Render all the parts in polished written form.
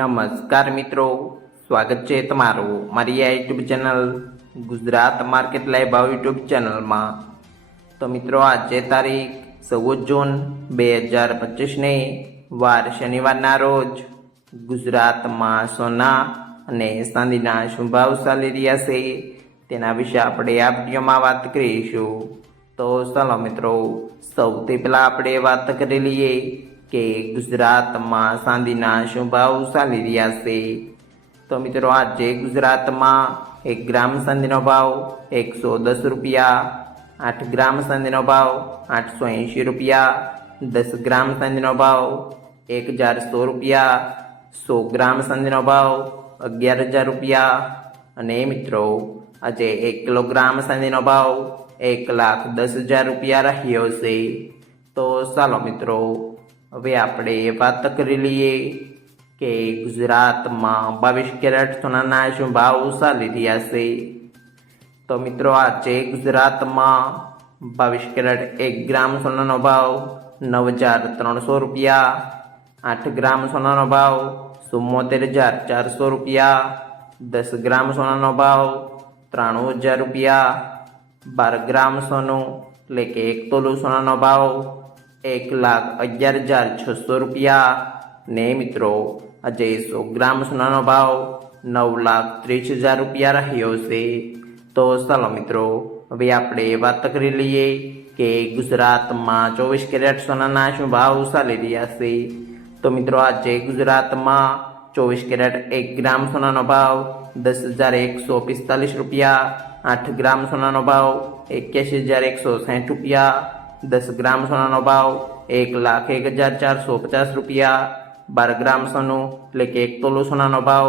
નમસ્કાર મિત્રો, સ્વાગત છે તમારું મારી આ YouTube channel Gujarat market live ભાવ યુટ્યુબ ચેનલમાં। તો મિત્રો આજે તારીખ 14 જૂન 2025ને વાર શનિવારના રોજ ગુજરાતમાં સોના અને ચાંદીના શું ભાવ ચાલી રહ્યા છે તેના વિશે આપણે આ વિડીયોમાં વાત કરીશું। તો ચાલો મિત્રો, સૌથી પહેલાં આપણે વાત કરી લઈએ કે ગુજરાતમાં ચાંદીના શું ભાવ ચાલી રહ્યા છે। તો મિત્રો આજે ગુજરાતમાં 1 ગ્રામ ચાંદીનો ભાવ 110 રૂપિયા, 8 ગ્રામ ચાંદીનો ભાવ 880 રૂપિયા, 10 ગ્રામ ચાંદીનો ભાવ 10100 રૂપિયા, 100 ગ્રામ ચાંદીનો ભાવ 11,000 રૂપિયા અને મિત્રો આજે 1 કિલોગ્રામ ચાંદીનો ભાવ 1,10,000 રૂપિયા રહ્યો છે। તો ચાલો મિત્રો, હવે આપણે વાત કરી લઈએ કે ગુજરાતમાં 22 કેરેટ સોનાના શું ભાવ ચાલી રહ્યા છે। તો મિત્રો આજે ગુજરાતમાં 22 કેરેટ 1 ગ્રામ સોનાનો ભાવ 9,300 રૂપિયા, 8 ગ્રામ સોનાનો ભાવ 74,400 રૂપિયા, 10 ગ્રામ સોનાનો ભાવ 93,000 રૂપિયા, 12 ગ્રામ સોનું એટલે કે 1 તોલું સોનાનો ભાવ 1,11,600 રૂપિયા ને મિત્રો આજે 100 ગ્રામ સોનાનો ભાવ 9,30,000 રૂપિયા રહ્યો છે। તો ચાલો મિત્રો, હવે આપણે વાત કરી લઈએ કે ગુજરાતમાં 24 કેરેટ સોનાના શું ભાવ ચાલી રહ્યા છે। તો મિત્રો આજે ગુજરાતમાં 24 કેરેટ 1 ગ્રામ સોનાનો ભાવ 10,145 રૂપિયા, 8 ગ્રામ સોનાનો ભાવ 81,160 રૂપિયા, 10 ગ્રામ સોનાનો ભાવ 1,01,450 રૂપિયા, 12 ગ્રામ સોનું એટલે કે 1 તોલું સોનાનો ભાવ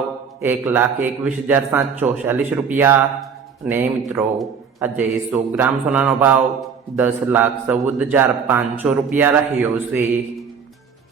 1,21,740 રૂપિયા અને મિત્રો આજે 100 ગ્રામ સોનાનો ભાવ 10,14,500 રૂપિયા રહ્યો છે।